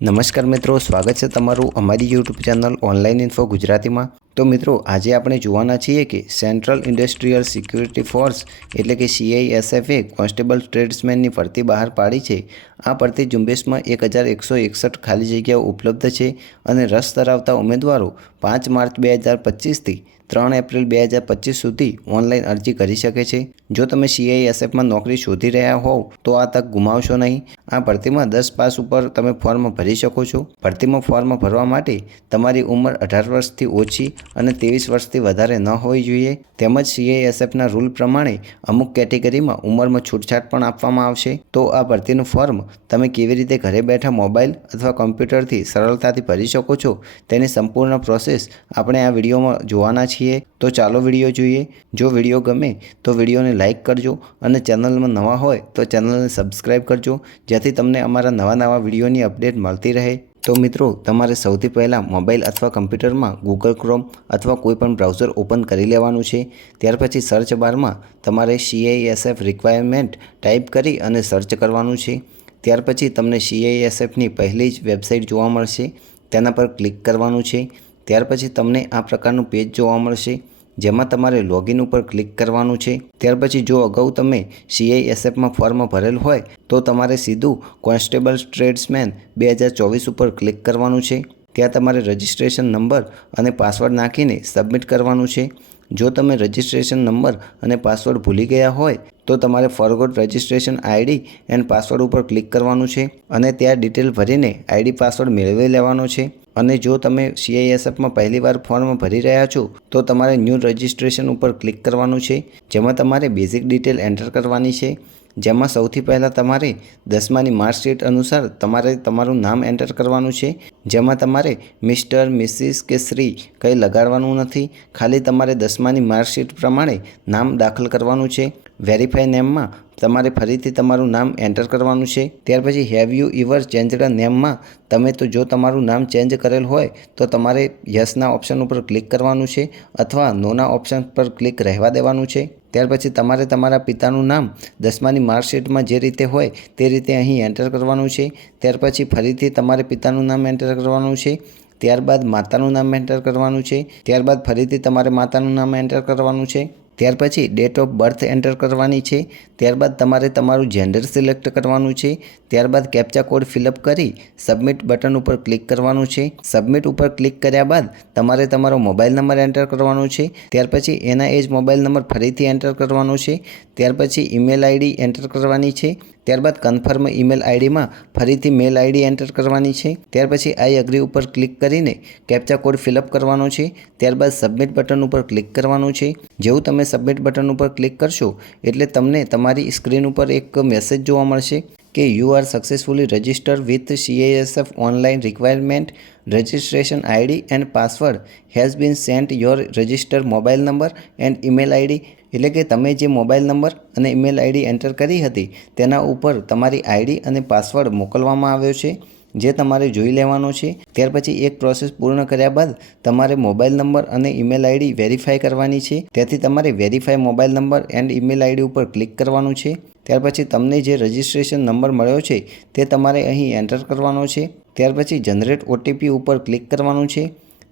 નમસ્કાર મિત્રો, સ્વાગત છે તમારું અમારી યુટ્યુબ ચેનલ ઓનલાઈન ઇન્ફો ગુજરાતીમાં। તો મિત્રો, આજે આપણે જોવાના છીએ કે સેન્ટ્રલ ઇન્ડસ્ટ્રીયલ સિક્યુરિટી ફોર્સ એટલે કે CISFએ કોન્સ્ટેબલ ટ્રેડ્સમેનની ભરતી બહાર પાડી છે। આ ભરતી ઝુંબેશમાં 1161 ખાલી જગ્યાઓ ઉપલબ્ધ છે અને રસ ધરાવતા ઉમેદવારો 5 માર્ચ 2025થી 3 એપ્રિલ 2025 સુધી ઓનલાઈન અરજી કરી શકે છે। જો તમે CISFમાં નોકરી શોધી રહ્યા હોવ તો આ તક ગુમાવશો નહીં। આ ભરતીમાં 10 પાસ ઉપર તમે ફોર્મ ભરી શકો છો। ભરતીમાં ફોર્મ ભરવા માટે તમારી ઉંમર 18 વર્ષથી ઓછી અને 23 વર્ષથી વધારે ન હોવી જોઈએ। તેમજ CISFના રૂલ પ્રમાણે અમુક કેટેગરીમાં ઉંમરમાં છૂટછાટ પણ આપવામાં આવશે। તો આ ભરતીનું ફોર્મ તમે કેવી રીતે ઘરે બેઠા મોબાઈલ અથવા કમ્પ્યુટરથી સરળતાથી ભરી શકો છો તેની સંપૂર્ણ પ્રોસેસ આપણે આ વિડીયોમાં જોવાના છીએ। તો ચાલો વિડીયો જોઈએ। જો વિડીયો ગમે તો વિડીયોને લાઇક કરજો અને ચેનલમાં નવા હોય તો ચેનલને સબસ્ક્રાઈબ કરજો, જેથી તમને અમારા નવા વિડીયોની અપડેટ મળતી રહે। તો મિત્રો, તમારે સૌથી પહેલાં મોબાઈલ અથવા કમ્પ્યુટરમાં ગૂગલ ક્રોમ અથવા કોઈપણ બ્રાઉઝર ઓપન કરી લેવાનું છે। ત્યાર પછી સર્ચ બારમાં તમારે CISF રિક્વાયરમેન્ટ ટાઈપ કરી અને સર્ચ કરવાનું છે। ત્યાર પછી તમને CISFની પહેલી જ વેબસાઇટ જોવા મળશે, તેના પર ક્લિક કરવાનું છે। ત્યાર પછી તમને આ પ્રકારનું પેજ જોવા મળશે, જેમાં તમારે લોગિન ઉપર ક્લિક કરવાનું છે। ત્યાર પછી જો અગાઉ તમે CISFમાં ફોર્મ ભરેલ હોય તો તમારે સીધું કોન્સ્ટેબલ ટ્રેડ્સમેન 2024 ઉપર ક્લિક કરવાનું છે। ત્યાં તમારે રજિસ્ટ્રેશન નંબર અને પાસવર્ડ નાખીને સબમિટ કરવાનું છે। જો તમે રજિસ્ટ્રેશન નંબર અને પાસવર્ડ ભૂલી ગયા હોય તો તમારે forgot registration ID and password ઉપર ક્લિક કરવાનું છે અને ત્યાં ડિટેલ ભરીને ID પાસવર્ડ મેળવી લેવાનો છે। અને જો તમે CISFમાં પહેલીવાર ફોર્મ ભરી રહ્યા છો તો તમારે ન્યૂ રજિસ્ટ્રેશન ઉપર ક્લિક કરવાનું છે, જેમાં તમારે બેઝિક ડિટેલ એન્ટર કરવાની છે। જેમાં સૌથી પહેલાં તમારે 10માની માર્કશીટ અનુસાર તમારે તમારું નામ એન્ટર કરવાનું છે, જેમાં તમારે મિસ્ટર, મિસિસ કે શ્રી કંઈ લગાડવાનું નથી, ખાલી તમારે 10માની માર્કશીટ પ્રમાણે નામ દાખલ કરવાનું છે। વેરીફાઈ નેમમાં તમારે ફરીથી તમારું નામ એન્ટર કરવાનું છે। ત્યાર પછી હેવ યુ ઇવર ચેન્જડ નેમમાં તમે તો જો તમારું નામ ચેન્જ કરેલ હોય તો તમારે યસના ઓપ્શન ઉપર ક્લિક કરવાનું છે અથવા નોના ઓપ્શન પર ક્લિક રહેવા દેવાનું છે। ત્યાર પછી તમારે તમારા પિતાનું નામ 10માની માર્કશીટમાં જે રીતે હોય તે રીતે અહીં એન્ટર કરવાનું છે। ત્યાર પછી ફરીથી તમારે પિતાનું નામ એન્ટર કરવાનું છે। ત્યારબાદ માતાનું નામ એન્ટર કરવાનું છે। ત્યારબાદ ફરીથી તમારે માતાનું નામ એન્ટર કરવાનું છે। ત્યાર પછી ડેટ ઓફ બર્થ એન્ટર કરવાની છે। ત્યારબાદ તમારે તમારું જેન્ડર સિલેક્ટ કરવાનું છે। ત્યારબાદ કેપ્ચા કોડ ફિલઅપ કરી સબમિટ બટન ઉપર ક્લિક કરવાનું છે। સબમિટ ઉપર ક્લિક કર્યા બાદ તમારે તમારો મોબાઈલ નંબર એન્ટર કરવાનો છે। ત્યાર પછી એના એ જ મોબાઈલ નંબર ફરીથી એન્ટર કરવાનો છે। ત્યાર પછી ઈમેલ ID એન્ટર કરવાની છે। ત્યારબાદ કન્ફર્મ ઈમેલ IDમાં ફરીથી મેલ ID એન્ટર કરવાની છે। ત્યાર પછી આઈ અગ્રી ઉપર ક્લિક કરીને કેપ્ચા કોડ ફિલઅપ કરવાનો છે। ત્યારબાદ સબમિટ બટન ઉપર ક્લિક કરવાનું છે। જેવું તમે સબમિટ બટન ઉપર ક્લિક કરશો એટલે તમને તમારી સ્ક્રીન ઉપર એક મેસેજ જોવા મળશે કે you are successfully registered with CISF online requirement registration ID and password has been sent your registered mobile number and email ID। એટલે કે તમે જે મોબાઈલ નંબર અને ઈમેલ ID એન્ટર કરી હતી તેના ઉપર તમારી ID અને પાસવર્ડ મોકલવામાં આવ્યો છે, જે તમારે જોઈ લેવાનો છે। ત્યાર પછી એક પ્રોસેસ પૂર્ણ કર્યા બાદ તમારે મોબાઈલ નંબર અને ઈમેલ ID વેરીફાઈ કરવાની છે। તેથી તમારે verify mobile number and email ID ઉપર ક્લિક કરવાનું છે। ત્યાર પછી તમને જે રજિસ્ટ્રેશન નંબર મળ્યો છે તે તમારે અહીં એન્ટર કરવાનો છે। ત્યાર પછી જનરેટ OTP ઉપર ક્લિક કરવાનું છે।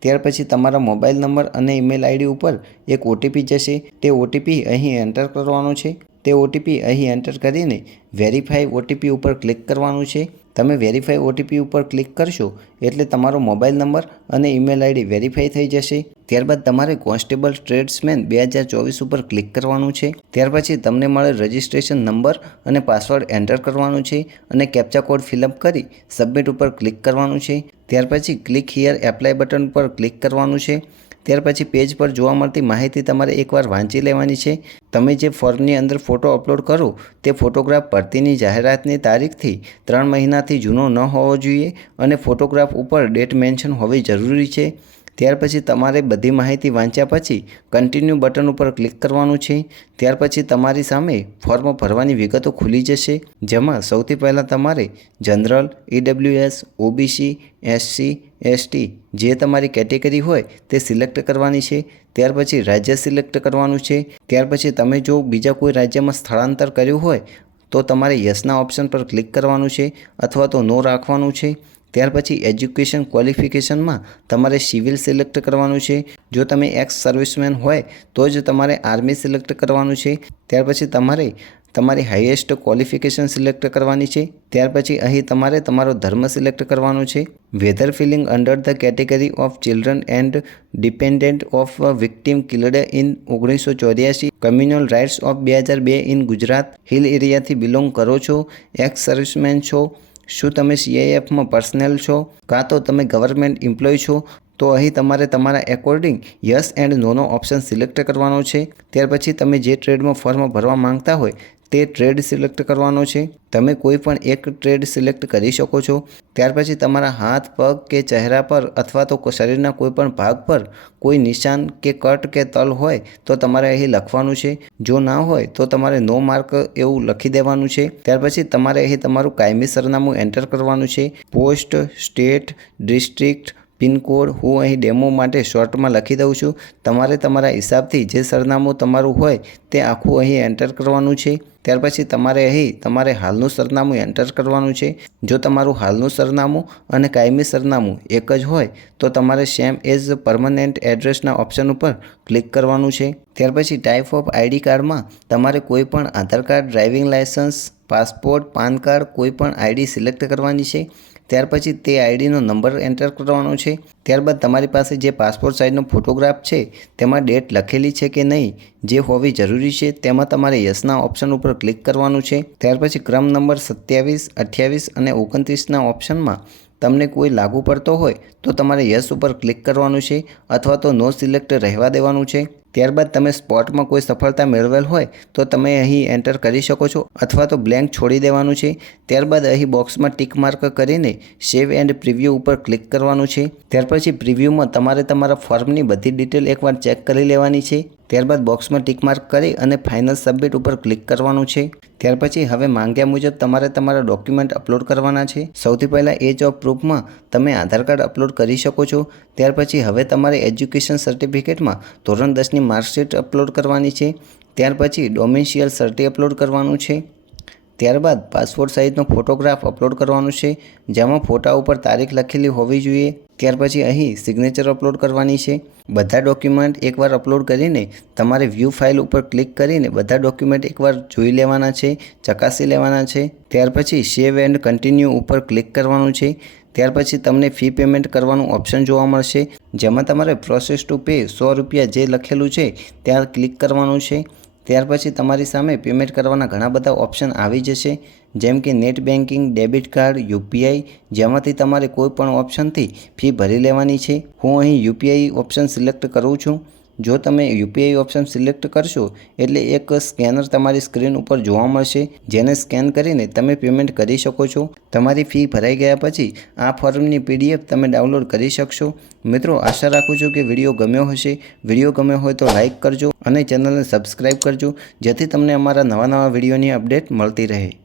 ત્યાર પછી તમારા મોબાઈલ નંબર અને ઈમેલ ID ઉપર એક OTP જશે, તે OTP અહીં એન્ટર કરવાનો છે। તે OTP અહીં એન્ટર કરીને વેરીફાઈ OTP ઉપર ક્લિક કરવાનું છે। તમે વેરીફાઈ OTP ઉપર ક્લિક કરશો એટલે તમારો મોબાઈલ નંબર અને ઈમેલ ID વેરીફાઈ થઈ જશે। ત્યારબાદ તમારે કોન્સ્ટેબલ ટ્રેડ્સમેન 2024 ઉપર ક્લિક કરવાનું છે। ત્યાર પછી તમને મળેલ રજિસ્ટ્રેશન નંબર અને પાસવર્ડ એન્ટર કરવાનું છે અને કેપ્ચા કોડ ફિલઅપ કરી સબમિટ ઉપર ક્લિક કરવાનું છે। ત્યાર પછી ક્લિક હિયર એપ્લાય બટન પર ક્લિક કરવાનું છે। ત્યાર પછી પેજ પર જોવા મળતી માહિતી તમારે એકવાર વાંચી લેવાની છે। તમે જે ફોર્મની અંદર ફોટો અપલોડ કરો તે ફોટોગ્રાફ ભરતીની જાહેરાતની તારીખથી 3 મહિનાથી જૂનો ન હોવો જોઈએ અને ફોટોગ્રાફ ઉપર ડેટ મેન્શન હોવી જરૂરી છે। ત્યાર પછી તમારે બધી માહિતી વાંચ્યા પછી કન્ટિન્યુ બટન ઉપર ક્લિક કરવાનું છે। ત્યાર પછી તમારી સામે ફોર્મ ભરવાની વિગતો ખુલી જશે, જેમાં સૌથી પહેલાં તમારે general, EWS, OBC, SC, ST જે તમારી કેટેગરી હોય તે સિલેક્ટ કરવાની છે। ત્યાર પછી રાજ્ય સિલેક્ટ કરવાનું છે। ત્યાર પછી તમે જો બીજા કોઈ રાજ્યમાં સ્થળાંતર કર્યું હોય તો તમારે યસના ઓપ્શન પર ક્લિક કરવાનું છે અથવા તો નો રાખવાનું છે। ત્યાર પછી એજ્યુકેશન ક્વોલિફિકેશનમાં તમારે સિવિલ સિલેક્ટ કરવાનું છે. જો તમે એક્સ સર્વિસમેન હોય તો જ તમારે આર્મી સિલેક્ટ કરવાનું છે. ત્યાર પછી તમારે તમારી હાઈએસ્ટ ક્વોલિફિકેશન સિલેક્ટ કરવાની છે. ત્યાર પછી અહીં તમારે તમારો ધર્મ સિલેક્ટ કરવાનો છે. Whether filing under the category of children and dependent of victim killed in 1984 communal riots of 2002 in Gujarat hill એરિયાથી બિલોંગ કરો છો, એક્સ સર્વિસમેન છો, શું તમે સીઆઈએફમાં પર્સનલ છો, કાં તો તમે ગવર્મેન્ટ એમ્પ્લોય છો, તો અહીં તમારે તમારા according yes and no no option select કરવાનો છે. ત્યાર પછી તમે જે ટ્રેડમાં ફોર્મ ભરવા માંગતા હોય તે ટ્રેડ સિલેક્ટ કરવાનો છે. તમે કોઈ પણ એક ટ્રેડ સિલેક્ટ કરી શકો છો. ત્યાર પછી તમારા હાથ, પગ કે ચહેરા પર અથવા તો શરીરના કોઈ પણ ભાગ પર કોઈ નિશાન કે કટ કે તલ હોય તો તમારે અહીં લખવાનું છે. જો ના હોય તો તમારે નો માર્ક એવું લખી દેવાનું છે. ત્યાર પછી તમારે અહીં તમારું કાયમી સરનામું એન્ટર કરવાનું છે. પોસ્ટ, સ્ટેટ, ડિસ્ટ્રિક્ટ, પિનકોડ હું અહીં ડેમો માટે શોર્ટમાં લખી દઉં છું. તમારે તમારા હિસાબથી જે સરનામું તમારું હોય તે આખું અહીં એન્ટર કરવાનું છે. ત્યાર પછી તમારે અહીં તમારે હાલનું સરનામું એન્ટર કરવાનું છે. જો તમારું હાલનું સરનામું અને કાયમી સરનામું એક જ હોય તો તમારે સેમ એઝ પરમનન્ટ એડ્રેસના ઓપ્શન ઉપર ક્લિક કરવાનું છે. ત્યાર પછી ટાઈપ ઓફ આઈડી કાર્ડમાં તમારે કોઈ પણ Aadhaar card, driving licence, passport, PAN card કોઈ પણ આઈડી સિલેક્ટ કરવાની છે. ત્યાર પછી તે આઈડીનો નંબર એન્ટર કરવાનો છે. ત્યારબાદ તમારી પાસે જે પાસપોર્ટ સાઇઝનો ફોટોગ્રાફ છે તેમાં ડેટ લખેલી છે કે નહીં જે હોવી જરૂરી છે તેમાં તમારે યસના ઓપ્શન ઉપર ક્લિક કરવાનું છે. ત્યાર પછી ક્રમ નંબર 27, 28 અને 29ના ઓપ્શનમાં તમને કોઈ લાગુ પડતો હોય તો તમારે યસ ઉપર ક્લિક કરવાનું છે અથવા તો નો સિલેક્ટ રહેવા દેવાનું છે. ત્યારબાદ તમે સ્પોટમાં કોઈ સફળતા મેળવેલ હોય તો તમે અહીં એન્ટર કરી શકો છો અથવા તો બ્લેન્ક છોડી દેવાનું છે. ત્યારબાદ અહીં બોક્સમાં ટિક માર્ક કરીને સેવ એન્ડ પ્રિવ્યૂ ઉપર ક્લિક કરવાનું છે. ત્યાર પછી પ્રિવ્યૂમાં તમારે તમારા ફોર્મની બધી ડિટેલ એકવાર ચેક કરી લેવાની છે. ત્યારબાદ બોક્સમાં ટિક માર્ક કરી અને ફાઇનલ સબમિટ ઉપર ક્લિક કરવાનું છે. ત્યાર પછી હવે માંગ્યા મુજબ તમારે તમારા ડોક્યુમેન્ટ અપલોડ કરવાના છે. સૌથી પહેલાં એજ ઓફ પ્રૂફમાં તમે આધાર કાર્ડ અપલોડ કરી શકો છો. ત્યાર પછી હવે તમારે એજ્યુકેશન સર્ટિફિકેટમાં ધોરણ 10ની માર્કશીટ અપલોડ કરવાની છે. ત્યાર પછી ડોમિસિયલ સર્ટી અપલોડ કરવાનું છે. ત્યારબાદ પાસપોર્ટ સાઇઝનો ફોટોગ્રાફ અપલોડ કરવાનો છે જેમાં ફોટા ઉપર તારીખ લખેલી હોવી જોઈએ. ત્યાર પછી અહીં સિગ્નેચર અપલોડ કરવાની છે. બધા ડોક્યુમેન્ટ એકવાર અપલોડ કરીને તમારે વ્યૂ ફાઇલ ઉપર ક્લિક કરીને બધા ડોક્યુમેન્ટ એકવાર જોઈ લેવાના છે, ચકાસી લેવાના છે. ત્યાર પછી સેવ એન્ડ કન્ટિન્યુ ઉપર ક્લિક કરવાનું છે. ત્યાર પછી તમને ફી પેમેન્ટ કરવાનું ઓપ્શન જોવા મળશે જેમાં તમારે પ્રોસેસ ટુ પે ₹100 જે લખેલું છે ત્યાં ક્લિક કરવાનું છે. ત્યાર પછી તમારી સામે પેમેન્ટ કરવાના ઘણા બધા ઓપ્શન આવી જશે જેમ કે net banking, debit card, UPI જેમાંથી તમારે કોઈ પણ ઓપ્શનથી ફી ભરી લેવાની છે. હું અહીં યુપીઆઈ ઓપ્શન સિલેક્ટ કરું છું. જો તમે યુપીઆઈ ઓપ્શન સિલેક્ટ કરશો એટલે એક સ્કેનર તમારી સ્ક્રીન ઉપર જોવા મળશે જેને સ્કેન કરીને તમે પેમેન્ટ કરી શકો છો. તમારી ફી ભરાઈ ગયા પછી આ ફોર્મની પીડીએફ તમે ડાઉનલોડ કરી શકશો. મિત્રો આશા રાખું છું કે વિડીયો ગમ્યો હશે. વિડીયો ગમ્યો હોય તો લાઇક કરજો અને ચેનલને સબસ્ક્રાઈબ કરજો જેથી તમને અમારા નવા વિડીયોની અપડેટ મળતી રહે.